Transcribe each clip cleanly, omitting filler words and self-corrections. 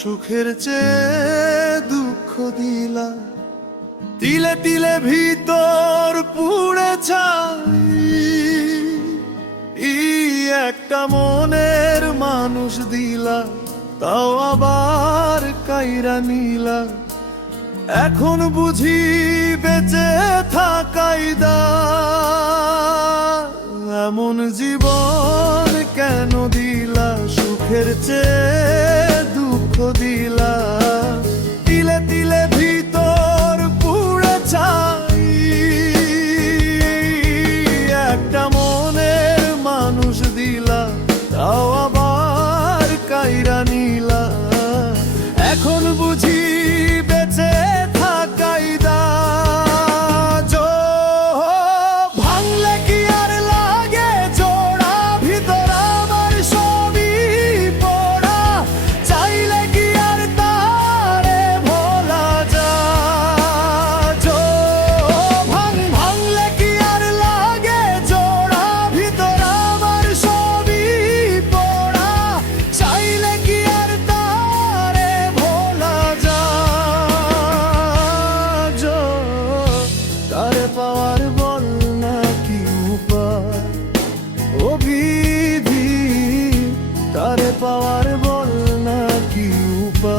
সুখের চেয়ে দুঃখ দিলা, তিলে তিলে ভিতর পুড়ে ছাই। একটা মনের মানুষ দিলা, তাও আবার কাইরা নিলা। এখন বুঝি বেঁচে থাকাই দায়, এমন জীবন কেন দিলা? সুখের চেয়ে দুঃখ দিলা, তিলে তিলে ভিতর পুড়ে ছাই। একটা মনের মানুষ দিলা, তাও আবার কাইরা নিলা। এখন বুঝি বেঁচে থাকাই দায়, ভাঙলে কি আর লাগে জোড়া? ভিতর আমার সবই পড়া, চাইলে কি আর তারে ভোলা যায়? ভাঙলে কি আর লাগে জোড়া? ভিতর আমার সবই পড়া, চাইলে কি আর তারে ভোলা যায়? তারে পাওয়ার বল না কি উপায়? ও বিধি, তারে পাওয়ার বল না কি উপায়?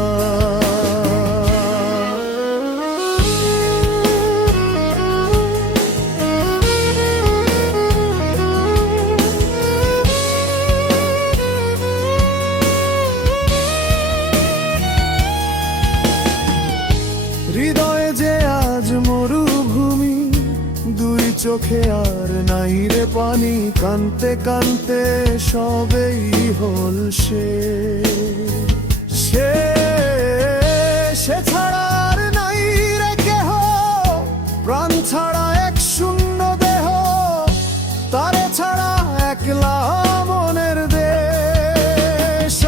হৃদয়ে যে আজ মরুভূমি, দুই চোখে আর নাই রে পানি। কানতে কানতে সবেই হল সে ছাড়া আর নাই রে কেহ, প্রাণ ছাড়া এক শূন্য দেহ। তারে ছাড়া একলা মনের দেশ।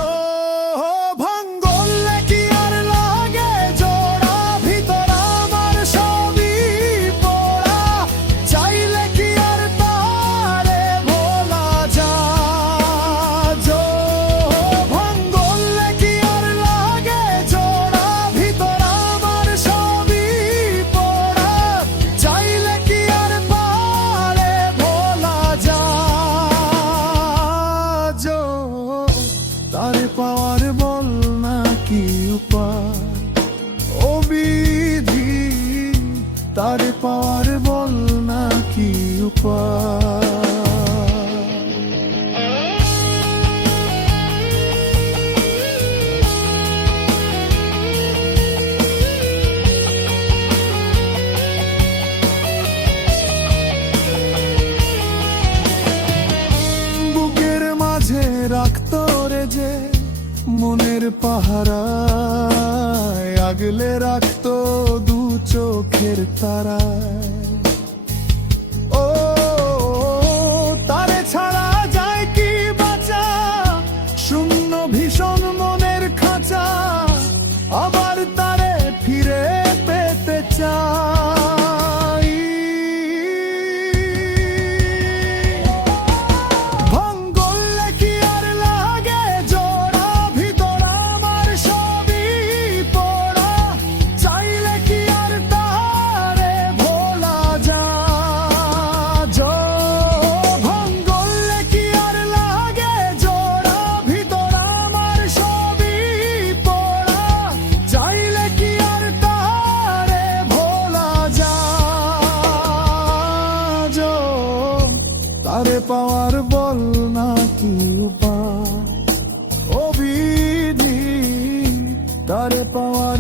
ভাঙলে কি আর লাগে জোড়া? ভিতর আমার সবই পড়া, চাইলে কি আর তারে ভোলা যায়? ভাঙলে কি আর লাগে জোড়া? ভিতর আমার সবই পড়া, চাইলে কি আর পারে ভোলা যায়? তারে পাওয়ার বল না কি উপায়? ও বিধি, তারে পাওয়ার বল না কি উপায়? বুকের মাঝে রাখতো রে যে মনের পাহারায়, আগলে রাখতো দু চোখের তারায়। ও তারে ছাড়া যায় কি বাঁচা? শূন্য ভীষণ মনের খাঁচা, আবার তারে ফিরে পেতে চাই। ভাঙলে কি আর লাগে জোড়া? ভিতর আমার সবই পড়া, চাইলে কি আর তারে ভোলা যায়? ভাঙলে কি আর লাগে জোড়া? ভিতর আমার সবই পড়া, চাইলে কি আর তারে ভোলা যায়? তারে পাওয়ার বল না কি উপায়? ও বিধি, তারে পাওয়ার